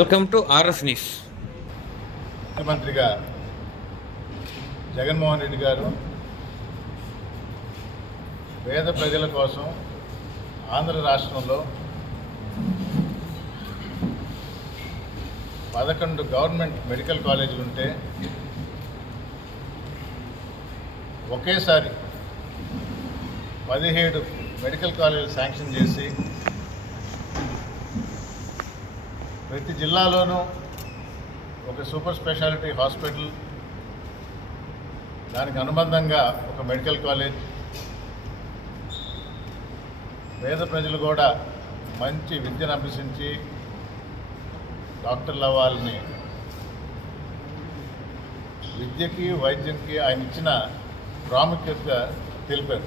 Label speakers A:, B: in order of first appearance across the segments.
A: Welcome to RS news.
B: ముఖ్యమంత్రిగా జగన్మోహన్ రెడ్డి గారు పేద ప్రజల కోసం ఆంధ్ర రాష్ట్రంలో పదకొండు గవర్నమెంట్ మెడికల్ కాలేజీలు ఉంటే ఒకేసారి పదిహేడు మెడికల్ కాలేజీలు శాంక్షన్ చేసి ప్రతి జిల్లాలోనూ ఒక సూపర్ స్పెషాలిటీ హాస్పిటల్ దానికి అనుబంధంగా ఒక మెడికల్ కాలేజ్ పేద ప్రజలు కూడా మంచి విద్యను అభ్యసించి డాక్టర్లు అవ్వాలని విద్యకి వైద్యంకి ఆయన ఇచ్చిన ప్రాముఖ్యత తెలిపారు.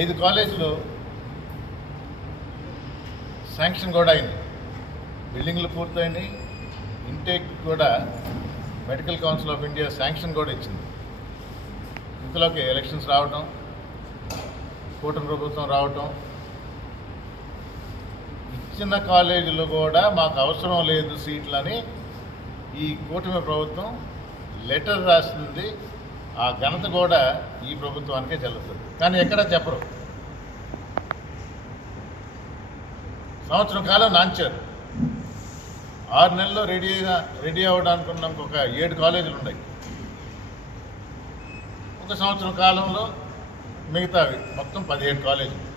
B: ఐదు కాలేజీలు శాంక్షన్ కూడా అయింది. బిల్డింగ్లు పూర్తయినాయి. ఇంటేక్ కూడా Medical Council of India sanction కూడా ఇచ్చింది. ఇంతలోకి ఎలక్షన్స్ రావటం కూటమి ప్రభుత్వం రావటం ఇచ్చిన కాలేజీలు కూడా మాకు అవసరం లేదు సీట్లని ఈ కూటమి ప్రభుత్వం లెటర్ రాసింది. ఆ ఘనత కూడా ఈ ప్రభుత్వానికే చెల్లుతుంది. కానీ ఎక్కడ చెప్పరు. సంవత్సరం కాలం నాంచారు ఆరు నెలల్లో రెడీ అయిన రెడీ అవ్వడానికి ఉన్న ఒక ఏడు కాలేజీలు ఉన్నాయి. ఒక సంవత్సరం కాలంలో మిగతావి మొత్తం పదిహేడు కాలేజీలు.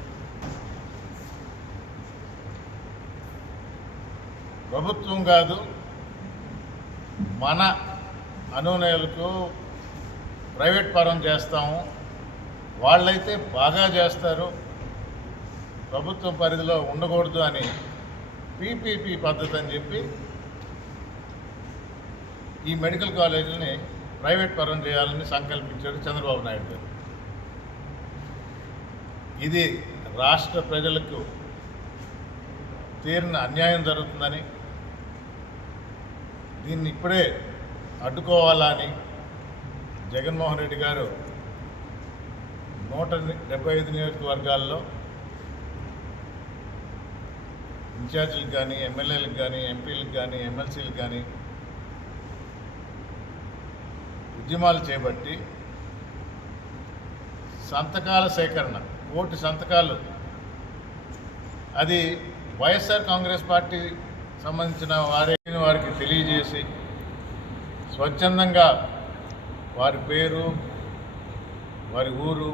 B: ప్రభుత్వం కాదు మన అనునయులకు ప్రైవేట్ పరం చేస్తాము. వాళ్ళైతే బాగా చేస్తారు. ప్రభుత్వ పరిధిలో ఉండకూడదు అని పీపీపీ పద్ధతి అని చెప్పి ఈ మెడికల్ కాలేజీని ప్రైవేట్ పరం చేయాలని సంకల్పించాడు చంద్రబాబు నాయుడు గారు. ఇది రాష్ట్ర ప్రజలకు తీరిన అన్యాయం జరుగుతుందని దీన్ని ఇప్పుడే అడ్డుకోవాలని జగన్మోహన్ రెడ్డి గారు నూట డెబ్బై ఐదు నియోజకవర్గాల్లో ఇన్ఛార్జీలకు కానీ ఎమ్మెల్యేలకు కానీ ఎంపీలకు కానీ ఎమ్మెల్సీలకు కానీ ఉద్యమాలు చేపట్టి సంతకాల సేకరణ కోటి సంతకాలు. అది వైఎస్ఆర్ కాంగ్రెస్ పార్టీ సంబంధించిన వారే వారికి తెలియజేసి స్వచ్ఛందంగా వారి పేరు వారి ఊరు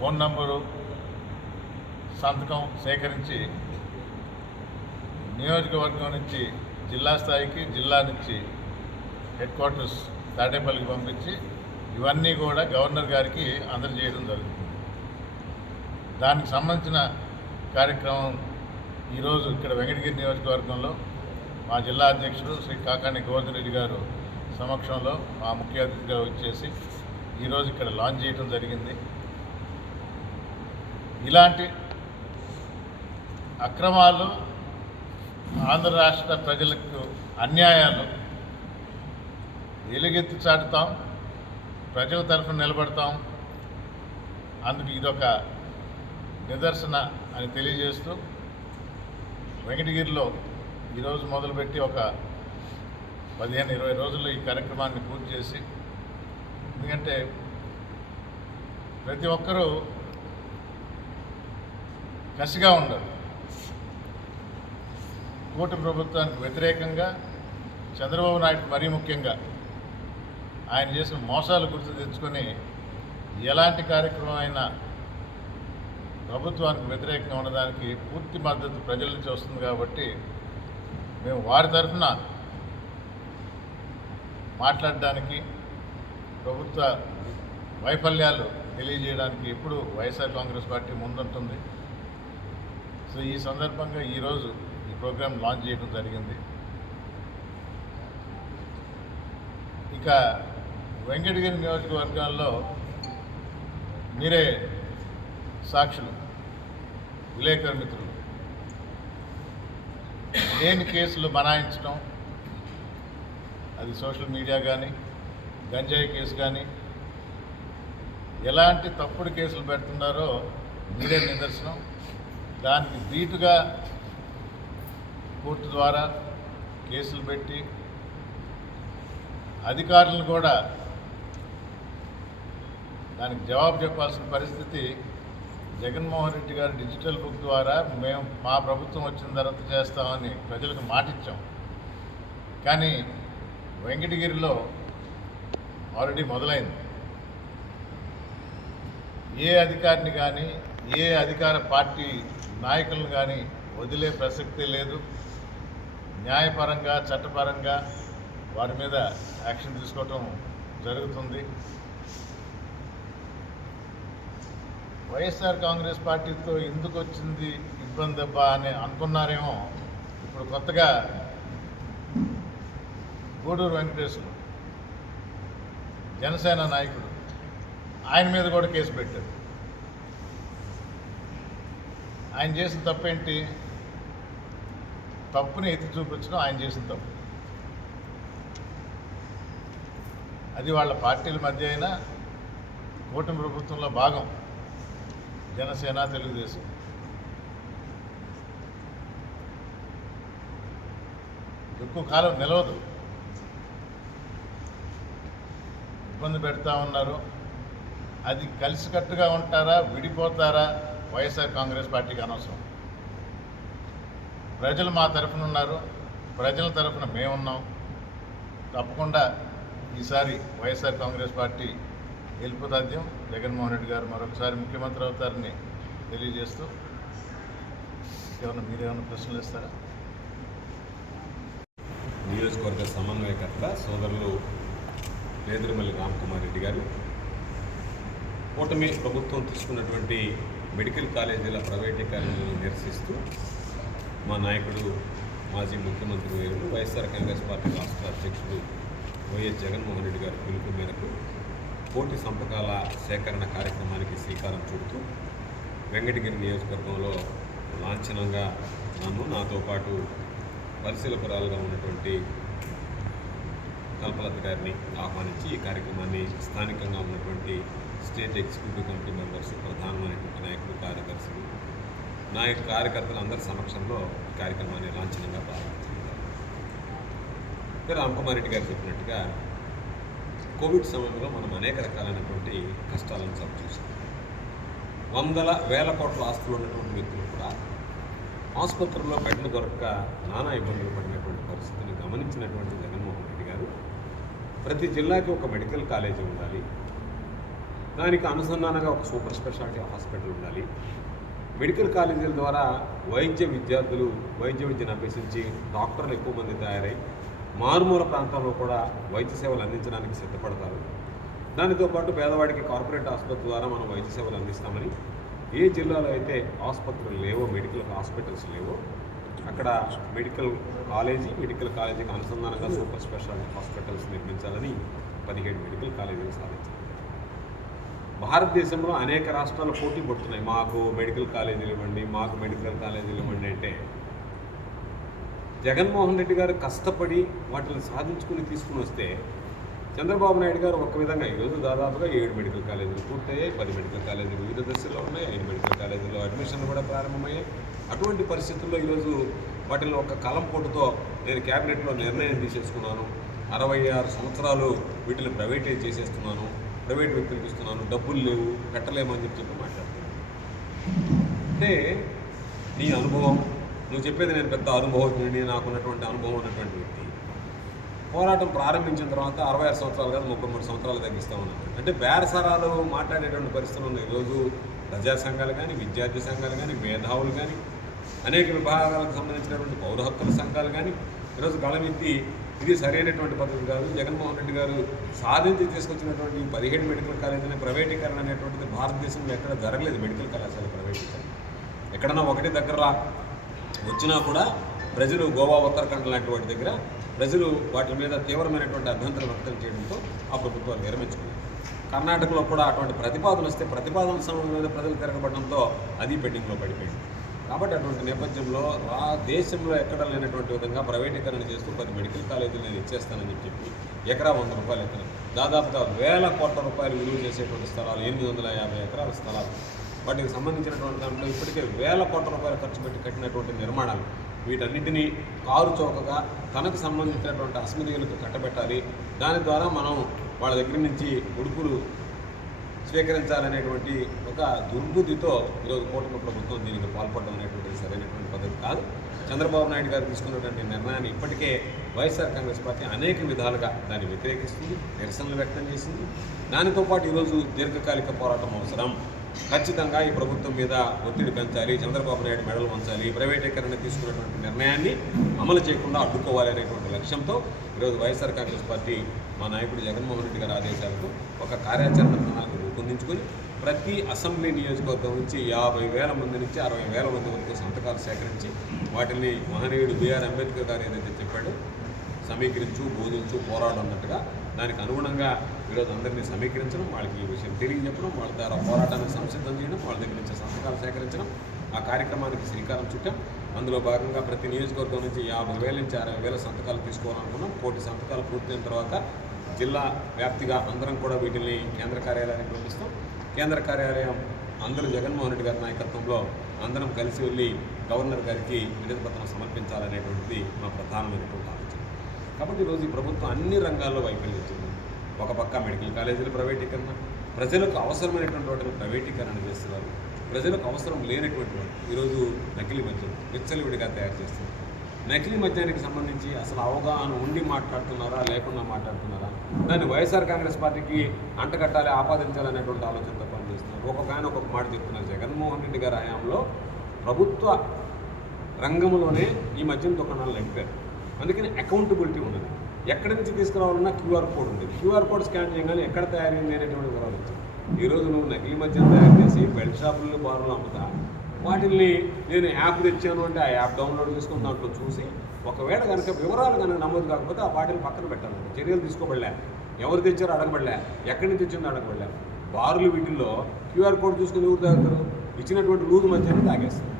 B: ఫోన్ నంబరు సంతకం సేకరించి నియోజకవర్గం నుంచి జిల్లా స్థాయికి జిల్లా నుంచి హెడ్ క్వార్టర్స్ తాడేపల్లికి పంపించి ఇవన్నీ కూడా గవర్నర్ గారికి అందజేయడం జరుగుతుంది. దానికి సంబంధించిన కార్యక్రమం ఈరోజు ఇక్కడ వెంకటగిరి నియోజకవర్గంలో మా జిల్లా అధ్యక్షుడు శ్రీ కాకాణి గోవర్ధన్ రెడ్డి గారు సమక్షంలో మా ముఖ్య అతిథిగా వచ్చేసి ఈరోజు ఇక్కడ లాంచ్ చేయడం జరిగింది. ఇలాంటి అక్రమాలు ఆంధ్ర రాష్ట్ర ప్రజలకు అన్యాయాలు ఎలుగెత్తి చాటుతాం ప్రజల తరఫున నిలబడతాం. అందుకు ఇదొక నిదర్శన అని తెలియజేస్తూ వెంకటగిరిలో ఈరోజు మొదలుపెట్టి ఒక పదిహేను ఇరవై రోజుల్లో ఈ కార్యక్రమాన్ని పూర్తి చేసి ఎందుకంటే ప్రతి ఒక్కరూ కసిగా ఉండరు కూటమి ప్రభుత్వానికి వ్యతిరేకంగా చంద్రబాబు నాయుడు మరీ ముఖ్యంగా ఆయన చేసిన మోసాలు గుర్తు తెచ్చుకొని ఎలాంటి కార్యక్రమం అయినా ప్రభుత్వానికి వ్యతిరేకంగా ఉండడానికి పూర్తి మద్దతు ప్రజల నుంచి వస్తుంది కాబట్టి మేము వారి తరఫున మాట్లాడడానికి ప్రభుత్వ వైఫల్యాలు తెలియజేయడానికి ఎప్పుడు వైఎస్ఆర్ కాంగ్రెస్ పార్టీ ముందుంటుంది. సో ఈ సందర్భంగా ఈరోజు ప్రోగ్రామ్ లాంచ్ చేయడం జరిగింది. ఇక వెంకటగిరి నియోజకవర్గాల్లో మీరే సాక్షులు విలేకరు మిత్రులు. లేని కేసులు బనాయించడం అది సోషల్ మీడియా కానీ గంజాయి కేసు కానీ ఎలాంటి తప్పుడు కేసులు పెడుతున్నారో మీరే నిదర్శనం. దానికి బీటుగా కోర్టు ద్వారా కేసులు పెట్టి అధికారులను కూడా దానికి జవాబు చెప్పాల్సిన పరిస్థితి జగన్మోహన్ రెడ్డి గారి డిజిటల్ బుక్ ద్వారా మేము మా ప్రభుత్వం వచ్చిన తర్వాత చేస్తామని ప్రజలకు మాటిచ్చాం. కానీ వెంకటగిరిలో ఆల్రెడీ మొదలైంది. ఏ అధికారిని కానీ ఏ అధికార పార్టీ నాయకులను కానీ వదిలే ప్రసక్తే లేదు. న్యాయపరంగా చట్టపరంగా వారి మీద యాక్షన్ తీసుకోవటం జరుగుతుంది. వైఎస్ఆర్ కాంగ్రెస్ పార్టీతో ఎందుకు వచ్చింది ఇబ్బంది అబ్బా అని అనుకున్నారేమో ఇప్పుడు కొత్తగా గూడూరు వెంకటేశ్వరు జనసేన నాయకుడు ఆయన మీద కూడా కేసు పెట్టారు. ఆయన చేసిన తప్పేంటి? తప్పుని ఎత్తి చూపించడం ఆయన చేసిన తప్పు. అది వాళ్ళ పార్టీల మధ్య అయినా కూటమి ప్రభుత్వంలో భాగం జనసేన తెలుగుదేశం. ఎక్కువ కాలం నిలవదు. ఇబ్బంది పెడతా ఉన్నారు. అది కలిసికట్టుగా ఉంటారా విడిపోతారా వైఎస్ఆర్ కాంగ్రెస్ పార్టీకి అనవసరం. ప్రజలు మా తరఫున ఉన్నారు. ప్రజల తరఫున మేమున్నాం. తప్పకుండా ఈసారి వైఎస్ఆర్ కాంగ్రెస్ పార్టీ గెలుపు జగన్మోహన్ రెడ్డి గారు మరొకసారి ముఖ్యమంత్రి అవుతారని తెలియజేస్తూ ఏమన్నా మీరేమన్నా ప్రశ్నలు ఇస్తారా
A: నియోజకవర్గ సమన్వయకర్త సోదరులు నేదురుమల్లి రామ్కుమార్ రెడ్డి గారు కూటమి ప్రభుత్వం తీసుకున్నటువంటి మెడికల్ కాలేజీల ప్రైవేటీకరణను నిరసిస్తూ మా నాయకుడు మాజీ ముఖ్యమంత్రి వేరు వైఎస్ఆర్ కాంగ్రెస్ పార్టీ రాష్ట్ర అధ్యక్షుడు వైఎస్ జగన్మోహన్ రెడ్డి గారి పిలుపు మేరకు పోటీ సంతకాల సేకరణ కార్యక్రమానికి శ్రీకారం చుడుతూ వెంకటగిరి నియోజకవర్గంలో లాంఛనంగా నన్ను నాతో పాటు పరిశీలపురాలుగా ఉన్నటువంటి కల్పలత గారిని ఆహ్వానించి ఈ కార్యక్రమాన్ని స్థానికంగా ఉన్నటువంటి స్టేట్ ఎగ్జిక్యూటివ్ కమిటీ మెంబర్స్ ప్రధానమైనటువంటి నాయకులు కార్యదర్శులు నా యొక్క కార్యకర్తలు అందరి సమక్షంలో ఈ కార్యక్రమాన్ని లాంఛనంగా ప్రారంభించారు రామకుమార్ రెడ్డి గారు చెప్పినట్టుగా కోవిడ్ సమయంలో మనం అనేక రకాలైనటువంటి కష్టాలను చవి చూసాం. వందల వేల కోట్ల ఆస్తులు ఉన్నటువంటి వ్యక్తులు కూడా ఆసుపత్రుల్లో బెడ్లు దొరక్క నానా ఇబ్బందులు పడినటువంటి పరిస్థితిని గమనించినటువంటి జగన్మోహన్ రెడ్డి గారు ప్రతి జిల్లాకి ఒక మెడికల్ కాలేజీ ఉండాలి. దానికి అనుసంధానంగా ఒక సూపర్ స్పెషాలిటీ హాస్పిటల్ ఉండాలి. మెడికల్ కాలేజీల ద్వారా వైద్య విద్యార్థులు వైద్య విద్యను అభ్యసించి డాక్టర్లు ఎక్కువ మంది తయారై మారుమూల ప్రాంతంలో కూడా వైద్య సేవలు అందించడానికి సిద్ధపడతారు. దానితో పాటు పేదవాడికి కార్పొరేట్ ఆసుపత్రి ద్వారా మనం వైద్య సేవలు అందిస్తామని ఏ జిల్లాలో అయితే ఆసుపత్రులు లేవో మెడికల్ హాస్పిటల్స్ లేవో అక్కడ మెడికల్ కాలేజీ మెడికల్ కాలేజీకి అనుసంధానంగా సూపర్ స్పెషాలిటీ హాస్పిటల్స్ నిర్మించాలని పదిహేడు మెడికల్ కాలేజీలు సాధించారు భారతదేశంలో అనేక రాష్ట్రాలు పోటీ పడుతున్నాయి. మాకు మెడికల్ కాలేజీలు ఇవ్వండి మాకు మెడికల్ కాలేజీలు ఇవ్వండి అంటే జగన్మోహన్ రెడ్డి గారు కష్టపడి వాటిని సాధించుకుని తీసుకుని వస్తే చంద్రబాబు నాయుడు గారు ఒక విధంగా ఈరోజు దాదాపుగా ఏడు మెడికల్ కాలేజీలు పూర్తయ్యాయి. పది మెడికల్ కాలేజీలు వివిధ దశల్లో ఉన్నాయి. ఐదు మెడికల్ కాలేజీల్లో అడ్మిషన్లు కూడా ప్రారంభమయ్యాయి. అటువంటి పరిస్థితుల్లో ఈరోజు వాటిని ఒక కలం పొట్టుతో నేను క్యాబినెట్లో నిర్ణయం తీసేసుకున్నాను. అరవై ఆరు సంవత్సరాలు వీటిని ప్రైవేటైజ్ చేసేస్తున్నాను. ప్రైవేట్ వ్యక్తులకు ఇస్తున్నాను డబ్బులు లేవు కట్టలేమని చెప్పి చెప్పి మాట్లాడుతున్నాను అంటే నీ అనుభవం నువ్వు చెప్పేది నేను పెద్ద అనుభవం నాకున్నటువంటి అనుభవం ఉన్నటువంటి వ్యక్తి. పోరాటం ప్రారంభించిన తర్వాత అరవై ఆరు సంవత్సరాలు కాదు ముప్పై మూడు సంవత్సరాలు తగ్గిస్తామన్నారు అంటే బేరసరాలు మాట్లాడేటువంటి పరిస్థితులు ఉన్నాయి. ఈరోజు ప్రజా సంఘాలు కానీ విద్యార్థి సంఘాలు కానీ మేధావులు కానీ అనేక విభాగాలకు సంబంధించినటువంటి పౌర హక్కుల సంఘాలు కానీ ఈరోజు గళమెత్తి ఇది సరైనటువంటి పద్ధతి కాదు. జగన్మోహన్ రెడ్డి గారు సాధించి తీసుకొచ్చినటువంటి ఈ పదిహేడు మెడికల్ కాలేజీని ప్రైవేటీకరణ అనేటువంటిది భారతదేశంలో ఎక్కడ జరగలేదు మెడికల్ కళాశాల ప్రైవేటీకరణ. ఎక్కడన్నా ఒకటి దగ్గర వచ్చినా కూడా ప్రజలు గోవా ఉత్తరాఖండ్ లాంటి వాటి దగ్గర ప్రజలు వాటి మీద తీవ్రమైనటువంటి అభ్యంతరం వ్యక్తం చేయడంతో ఆ ప్రభుత్వాలు విరమించుకున్నాయి. కర్ణాటకలో కూడా అటువంటి ప్రతిపాదన వస్తే ప్రతిపాదన సమయం మీద ప్రజలు తిరగబడడంతో అది పెండింగ్లో పడిపోయింది. కాబట్టి అటువంటి నేపథ్యంలో రా దేశంలో ఎక్కడ లేనటువంటి విధంగా ప్రైవేటీకరణ చేస్తూ పది మెడికల్ కాలేజీలు నేను ఇచ్చేస్తానని చెప్పి ఎకరా వంద రూపాయలు ఎక్కడ దాదాపుగా వేల కోట్ల రూపాయలు విలువ చేసేటువంటి స్థలాలు ఎనిమిది వందల యాభై ఎకరాల స్థలాలు. వాటికి సంబంధించినటువంటి దాంట్లో ఇప్పటికే వేల కోట్ల రూపాయలు ఖర్చు పెట్టి కట్టినటువంటి నిర్మాణాలు వీటన్నిటినీ కారు చౌకగా తనకు సంబంధించినటువంటి అసమిధిలకు కట్టబెట్టాలి. దాని ద్వారా మనం వాళ్ళ దగ్గర నుంచి ఉడుకులు స్వీకరించాలనేటువంటి ఒక దుర్బుద్ధితో ఈరోజు కూటమి ప్రభుత్వం దీనికి పాల్పడడం అనేటువంటిది సరైనటువంటి పద్ధతి కాదు. చంద్రబాబు నాయుడు గారు తీసుకున్నటువంటి నిర్ణయాన్ని ఇప్పటికే వైఎస్ఆర్ కాంగ్రెస్ పార్టీ అనేక విధాలుగా దాన్ని వ్యతిరేకిస్తుంది నిరసనలు వ్యక్తం చేసింది. దానితో పాటు ఈరోజు దీర్ఘకాలిక పోరాటం అవసరం. ఖచ్చితంగా ఈ ప్రభుత్వం మీద ఒత్తిడి పెంచాలి చంద్రబాబు నాయుడు మెడలు పంచాలి ప్రైవేటీకరణ తీసుకున్నటువంటి నిర్ణయాన్ని అమలు చేయకుండా అడ్డుకోవాలి అనేటువంటి లక్ష్యంతో ఈరోజు వైఎస్ఆర్ కాంగ్రెస్ పార్టీ మా నాయకుడు జగన్మోహన్ రెడ్డి గారి ఆదేశాలతో ఒక కార్యాచరణ ప్రణాళిక రూపొందించుకొని ప్రతి అసెంబ్లీ నియోజకవర్గం నుంచి యాభై వేల మంది నుంచి అరవై వేల మంది వరకు సంతకాలు సేకరించి వాటిని మహనీయుడు బిఆర్ అంబేద్కర్ గారు ఏదైతే చెప్పాడో సమీకరించు బోధించు పోరాడు అన్నట్టుగా దానికి అనుగుణంగా ఈరోజు అందరినీ సమీకరించడం వాళ్ళకి ఈ విషయం తెలియజెప్పడం వాళ్ళ ద్వారా పోరాటాన్ని సంసిద్ధం చేయడం వాళ్ళ దగ్గర నుంచి సంతకాలు సేకరించడం ఆ కార్యక్రమానికి శ్రీకారం చుట్టాం. అందులో భాగంగా ప్రతి నియోజకవర్గం నుంచి యాభై వేల నుంచి అరవై వేల సంతకాలు తీసుకోవాలనుకున్నాం. కోటి సంతకాలు పూర్తయిన తర్వాత జిల్లా వ్యాప్తిగా అందరం కూడా వీటిని కేంద్ర కార్యాలయానికి పంపిస్తాం. కేంద్ర కార్యాలయం అందరూ జగన్మోహన్ రెడ్డి గారి నాయకత్వంలో అందరం కలిసి వెళ్ళి గవర్నర్ గారికి వినతి పత్రం సమర్పించాలనేటువంటిది మా ప్రధానమైనటువంటి ఆలోచన. కాబట్టి ఈరోజు ఈ ప్రభుత్వం అన్ని రంగాల్లో వైఫల్యం చెందింది. ఒక పక్క మెడికల్ కాలేజీల ప్రైవేటీకరణ ప్రజలకు అవసరమైనటువంటి వాటిని ప్రైవేటీకరణ చేస్తున్నారు. ప్రజలకు అవసరం లేనటువంటి వాటి ఈరోజు నకిలీ మద్యం విచ్చలవిడిగా తయారు చేస్తున్నారు. నకిలీ మద్యానికి సంబంధించి అసలు అవగాహన ఉండి మాట్లాడుతున్నారా లేకుండా మాట్లాడుతున్నారా? దాన్ని వైఎస్ఆర్ కాంగ్రెస్ పార్టీకి అంటకట్టాలి ఆపాదించాలనేటువంటి ఆలోచనతో పనిచేస్తున్నారు. ఒక్కొక్క ఆయన ఒక్కొక్క మాట చెప్తున్నారు. జగన్మోహన్ రెడ్డి గారి హయాంలో ప్రభుత్వ రంగంలోనే ఈ మద్యం దుకాణాలు నడిపారు. అందుకని అకౌంటబిలిటీ ఉన్నది. ఎక్కడి నుంచి తీసుకురావాలన్నా క్యూఆర్ కోడ్ ఉంది. క్యూఆర్ కోడ్ స్కాన్ చేయగానే ఎక్కడ తయారైంది అనేటువంటి వివరాలు వచ్చాయి. ఈరోజు నువ్వు నకిలీ మద్యం తయారు చేసి బెల్ట్ షాపుల్లో బారులు అమ్ముతా వాటిని నేను యాప్ తెచ్చాను అంటే ఆ యాప్ డౌన్లోడ్ చేసుకుని దాంట్లో చూసి ఒకవేళ కనుక వివరాలు కనుక నమోదు కాకపోతే ఆ వాటిని పక్కన పెట్టాలి. చర్యలు తీసుకోబడలే. ఎవరు తెచ్చారో అడగబడలే. ఎక్కడి నుంచి తెచ్చిందో అడగబడలే. బారులు వీటిల్లో క్యూఆర్ కోడ్ చూసుకుని ఎవరు తాగుతారు? ఇచ్చినటువంటి లూజు మధ్యాహ్నం తాగేస్తారు.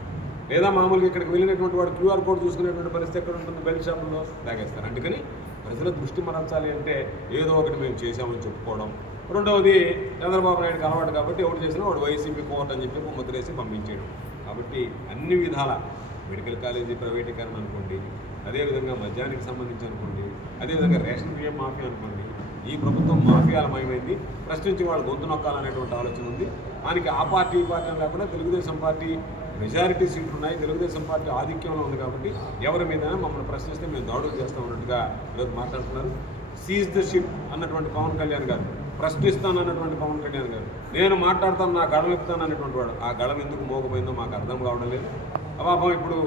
A: లేదా మామూలుగా ఇక్కడికి వెళ్ళినటువంటి వాడు క్యూఆర్ కోడ్ చూసుకునేటువంటి పరిస్థితి ఎక్కడ ఉంటుంది? బెల్ట్ షాపుల్లో తాగేస్తారు. అందుకని ప్రజల దృష్టి మరల్చాలి అంటే ఏదో ఒకటి మేము చేశామని చెప్పుకోవడం. రెండవది చంద్రబాబు నాయుడుకి అలవాటు కాబట్టి ఎవరు చేసినా వాడు వైసీపీ కోర్టు అని చెప్పి ముద్రేసి పంపించేయడం. కాబట్టి అన్ని విధాల మెడికల్ కాలేజీ ప్రైవేటీకరణ అనుకోండి అదేవిధంగా మద్యానికి సంబంధించి అనుకోండి అదేవిధంగా రేషన్ బియ్యం మాఫియా అనుకోండి ఈ ప్రభుత్వం మాఫియాలమయమైంది ప్రశ్నించి వాళ్ళు గొంతు నొక్కాలనేటువంటి ఆలోచన ఉంది. దానికి ఆ పార్టీ ఈ పార్టీ అని లేకుండా తెలుగుదేశం పార్టీ మెజారిటీ సీట్లు ఉన్నాయి తెలుగుదేశం పార్టీ ఆధిక్యంలో ఉంది కాబట్టి ఎవరి మీద మమ్మల్ని ప్రశ్నిస్తే మేము దాడులు చేస్తాం అన్నట్టుగా ఈరోజు మాట్లాడుతున్నారు. సీజ్ ద షిప్ అన్నటువంటి పవన్ కళ్యాణ్ గారు. ప్రశ్నిస్తాను అన్నటువంటి పవన్ కళ్యాణ్ గారు. నేను మాట్లాడతాను నా గళం ఎత్తుతాను అనేటువంటి వాడు. ఆ గళం ఎందుకు మోగపోయిందో మాకు అర్థం కావడం లేదు. అబాబం ఇప్పుడు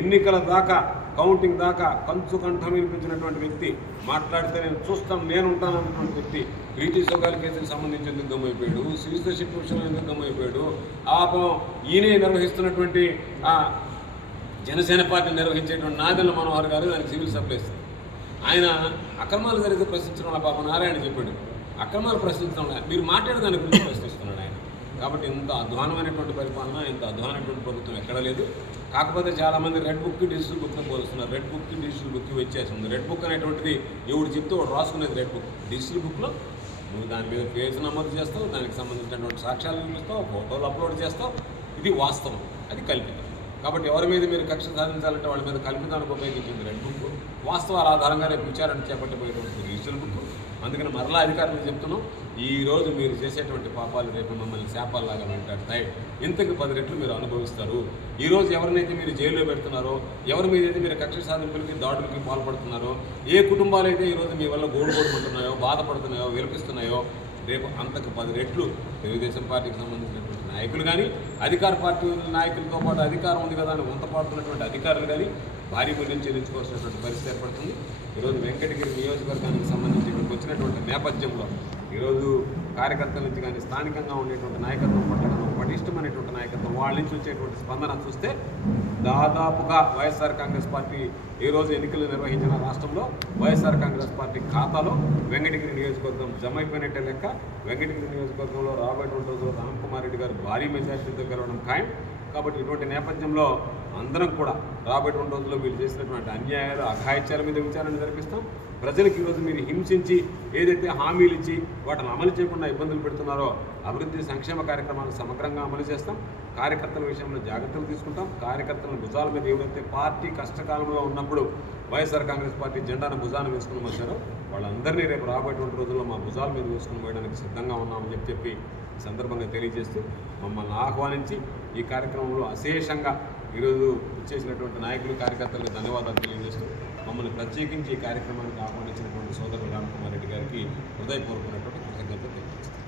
A: ఎన్నికల దాకా కౌంటింగ్ దాకా కంచు కంఠం వినిపించినటువంటి వ్యక్తి మాట్లాడితే నేను చూస్తాను నేను ఉంటాను అన్నటువంటి వ్యక్తి ప్రీతి సుఖాల కేసుకి సంబంధించి ఎందుకు గమ్మైపోయాడు? సిటిజన్షిప్ విషయంలో ఎందుకు గమ్మైపోయాడు? ఆ పాపం ఈయనే నిర్వహిస్తున్నటువంటి ఆ జనసేన పార్టీ నిర్వహించేటువంటి నాదెల్ల మనోహర్ గారు దానికి సివిల్ సప్లైస్. ఆయన అక్రమాలు జరిగితే ప్రశ్నించడం వల్ల పాపం నారాయణ చెప్పాడు. అక్రమాలు ప్రశ్నించడం మీరు మాట్లాడే దాని గురించి ప్రశ్నిస్తున్నాడు ఆయన. కాబట్టి ఇంత అధ్వానమైనటువంటి పరిపాలన ఇంత అధ్వానమైనటువంటి ప్రభుత్వం ఎక్కడ లేదు. కాకపోతే చాలామంది రెడ్ బుక్ డిజిటల్ బుక్తో పోలుస్తున్నారు. రెడ్ బుక్ డిజిటల్ బుక్ వచ్చేసింది రెడ్ బుక్ అనేటువంటిది ఎవడు చెప్తే వాడు రాసుకునేది రెడ్ బుక్. డిజిటల్ బుక్లో నువ్వు దాని మీద పేజ్ నమోదు చేస్తావు దానికి సంబంధించినటువంటి సాక్ష్యాలు చూపిస్తావు ఫోటోలు అప్లోడ్ చేస్తావు. ఇది వాస్తవం. అది కల్పితం. కాబట్టి ఎవరి మీద మీరు కక్ష సాధించాలంటే వాళ్ళ మీద కల్పితానికి ఉపయోగించింది రెడ్ బుక్ వాస్తవాల ఆధారంగానే విచారణ చేపట్టబోయేటువంటి డిజిటల్ బుక్ అందుకని మరలా అధికారులు చెప్తున్నాం ఈరోజు మీరు చేసేటువంటి పాపాలు రేపు మిమ్మల్ని శాపాల్లాగా వెంటాడతాయి. ఇంతకు పది రెట్లు మీరు అనుభవిస్తారు. ఈరోజు ఎవరినైతే మీరు జైల్లో పెడుతున్నారో ఎవరి మీద అయితే మీరు కక్ష సాధింపులకి దాడులకి పాల్పడుతున్నారో ఏ కుటుంబాలు అయితే ఈరోజు మీ వల్ల గోడు కొడుకుంటున్నాయో బాధపడుతున్నాయో విలపిస్తున్నాయో రేపు అంతకు పది రెట్లు తెలుగుదేశం పార్టీకి సంబంధించినటువంటి నాయకులు కానీ అధికార పార్టీ నాయకులతో పాటు అధికారం ఉంది కదా అని వంతపాడుతున్నటువంటి అధికారులు కానీ భారీ మూల్యం చెల్లించుకోవాల్సినటువంటి పరిస్థితి ఏర్పడుతుంది. ఈరోజు వెంకటగిరి నియోజకవర్గానికి సంబంధించి ఇక్కడికి వచ్చినటువంటి నేపథ్యంలో ఈరోజు కార్యకర్తల నుంచి కానీ స్థానికంగా ఉండేటువంటి నాయకత్వం పట్ల పటిష్టమైనటువంటి నాయకత్వం వాళ్ళ నుంచి వచ్చేటువంటి స్పందన చూస్తే దాదాపుగా వైఎస్ఆర్ కాంగ్రెస్ పార్టీ ఈ రోజు ఎన్నికలు నిర్వహించిన రాష్ట్రంలో వైఎస్ఆర్ కాంగ్రెస్ పార్టీ ఖాతాలో వెంకటగిరి నియోజకవర్గం జమ అయిపోయినట్టే లెక్క. వెంకటగిరి నియోజకవర్గంలో రాబోయేటువంటి రోజు రామ్ కుమార్ రెడ్డి గారు భారీ మెజార్టీతో గెలవడం ఖాయం. కాబట్టి ఇటువంటి నేపథ్యంలో అందరం కూడా రాబోయేటువంటి రోజుల్లో వీళ్ళు చేసినటువంటి అన్యాయాలు అఘాయిత్యాల మీద విచారణ జరిపిస్తాం. ప్రజలకు ఈరోజు మీరు హింసించి ఏదైతే హామీలు ఇచ్చి వాటిని అమలు చేయకుండా ఇబ్బందులు పెడుతున్నారో అభివృద్ధి సంక్షేమ కార్యక్రమాలను సమగ్రంగా అమలు చేస్తాం. కార్యకర్తల విషయంలో జాగ్రత్తలు తీసుకుంటాం. కార్యకర్తల భుజాల మీద ఏవైతే పార్టీ కష్టకాలంలో ఉన్నప్పుడు వైఎస్ఆర్ కాంగ్రెస్ పార్టీ జెండాను భుజాన వేసుకుని వచ్చారో వాళ్ళందరినీ రేపు రాబోయేటువంటి రోజుల్లో మా భుజాల మీద వేసుకుని పోయడానికి సిద్ధంగా ఉన్నామని చెప్పి చెప్పి సందర్భంగా తెలియజేస్తూ మమ్మల్ని ఆహ్వానించి ఈ కార్యక్రమంలో అశేషంగా ఈరోజు చేసినటువంటి నాయకులు కార్యకర్తలకు ధన్యవాదాలు తెలియజేస్తూ మమ్మల్ని ప్రత్యేకించి ఈ కార్యక్రమానికి ఆహ్వానించినటువంటి సోదరుడు రామకుమార్ రెడ్డి గారికి హృదయపూర్వకమైనటువంటి కృతజ్ఞత తెలియజేస్తాను